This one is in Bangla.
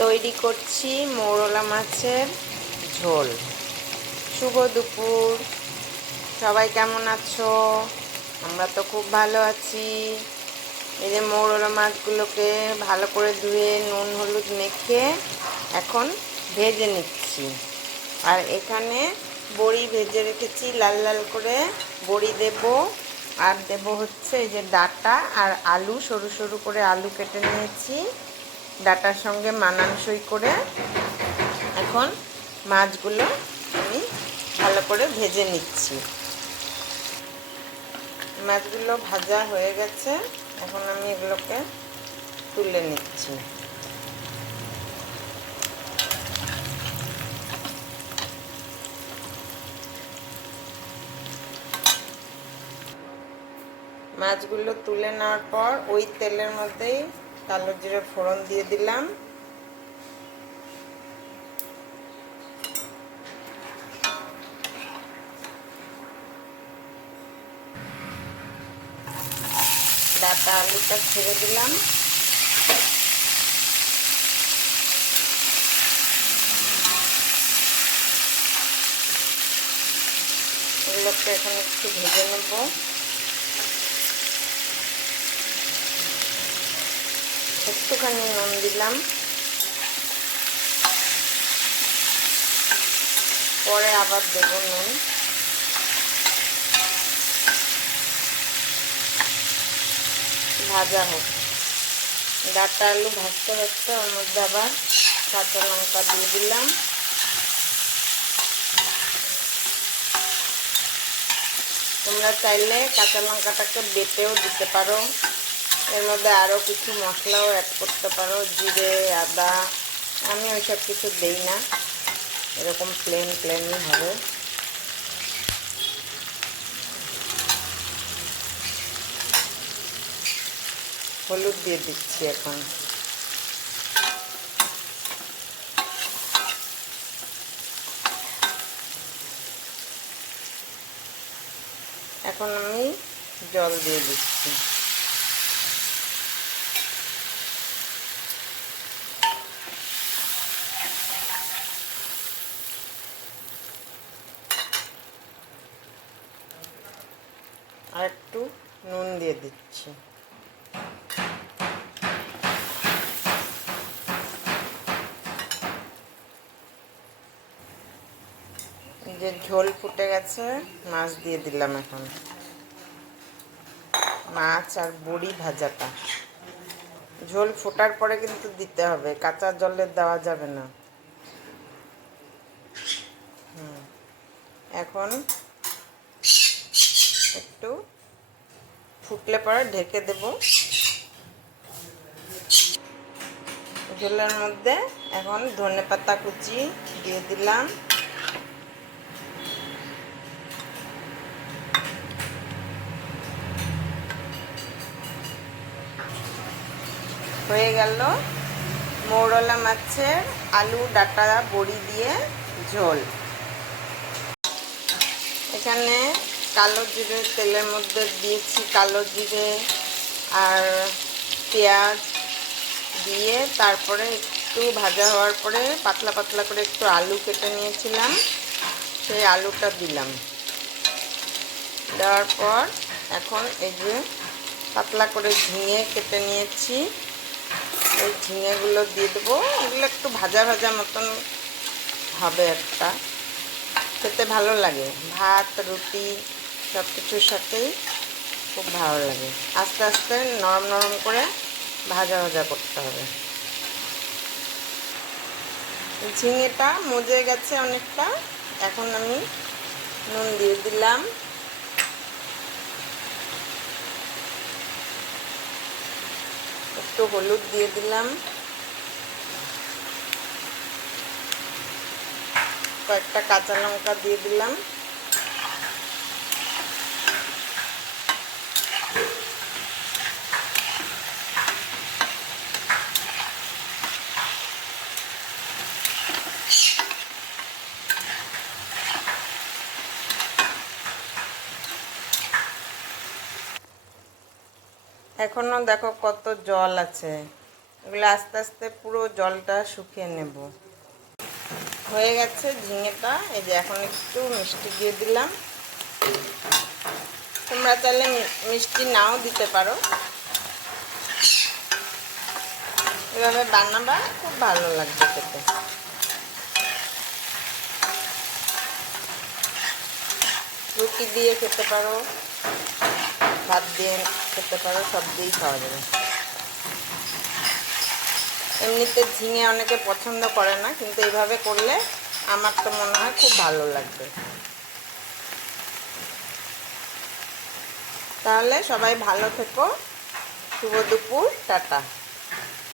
তৈরি করছি মৌরলা মাছের ঝোল। শুভ দুপুর, সবাই কেমন আছো? আমরা তো খুব ভালো আছি। এই যে মৌরলা মাছগুলোকে ভালো করে ধুয়ে নুন হলুদ মেখে এখন ভেজে নিচ্ছি। আর এখানে বড়ি ভেজে রেখেছি, লাল লাল করে বড়ি দেব। আর দেব হচ্ছে এই যে ডাঁটা আর আলু, সরু সরু করে আলু কেটে নিয়েছি ডাঁটার সঙ্গে মানানসই করে। এখন মাছগুলো আমি ভালো করে ভেজে নিচ্ছি। মাছগুলো ভাজা হয়ে গেছে, এখন আমি এগুলোকে তুলে নিচ্ছি। মাছগুলো তুলে নেওয়ার পর ওই তেলের মধ্যেই কালো জিরে ফোড়ন দিয়ে দিলাম। ডাঁটা আলুটা ছেড়ে দিলাম। এগুলোকে এখন একটু ভেজে নেব। একটুখানি নুন দিলাম, পরে আবার দেব নুন। ভাজা হোক, ডাঁটা আলু ভাজতে ভাজতে ওর মধ্যে আবার কাঁচা লঙ্কা দিয়ে দিলাম। তোমরা চাইলে কাঁচা লঙ্কাটাকে বেটেও দিতে পারো, এর মধ্যে আরও কিছু মশলাও অ্যাড করতে পারো, জিরে আদা। আমি ওইসব কিছু দেই না, এরকম প্লেনই হবে। হলুদ দিয়ে দিচ্ছি এখন। এখন আমি জল দিয়ে দিচ্ছি। আর একটু নুন দিয়ে দিচ্ছি। যে ঝোল ফুটে গেছে, মাছ দিয়ে দিলাম। এখন মাছ আর বড়ি ভাজাটা ঝোল ফোটার পরে কিন্তু দিতে হবে, কাঁচা জলে দেওয়া যাবে না। এখন একটু ফুটলে পরে ঢেকে দেব। ঝোলের মধ্যে এখন ধনেপাতা কুচি দিয়ে দিলাম। হয়ে গেল মৌরলা মাছের আলু ডাঁটা বড়ি দিয়ে ঝোল। এখানে কালো জিরে তেলের মধ্যে দিয়েছি, কালো জিরে আর পেঁয়াজ দিয়ে তারপরে একটু ভাজা হওয়ার পরে পাতলা পাতলা করে একটু আলু কেটে নিয়েছিলাম, সেই আলুটা দিলাম। দেওয়ার পর এখন এই যে পাতলা করে ঝিঙে কেটে নিয়েছি, এই ঝিঙেগুলো দিয়ে দেবো। এগুলো একটু ভাজা ভাজা মতন হবে, একটা খেতে ভালো লাগে, ভাত রুটি সব কিছুর সাথেই খুব ভালো লাগে। আস্তে আস্তে নরম নরম করে ভাজা ভাজা করতে হবে। ঝিঙেটা মজে গেছে অনেকটা, এখন আমি নুন দিয়ে দিলাম। একটু হলুদ দিয়ে দিলাম, কয়েকটা কাঁচা লঙ্কা দিয়ে দিলাম। এখনো দেখো কত জল আছে, এগুলো আস্তে আস্তে পুরো জলটা শুকিয়ে নেব। হয়ে গেছে ঝিঙেটা। এই যে এখন একটু মিষ্টি দিয়ে দিলাম। তোমরা চাইলে মিষ্টি নাও দিতে পারো। এভাবে বানাবা, খুব ভালো লাগবে খেতে। রুটি দিয়ে খেতে পারো, ভাত দিয়ে খেতে পারো, সব দিয়েই খাওয়া যাবে। এমনিতে ঝিঙে অনেকে পছন্দ করে না, কিন্তু এইভাবে করলে আমার তো মনে হয় খুব ভালো লাগবে। তাহলে সবাই ভালো থেকো। শুভ দুপুর, টাটা।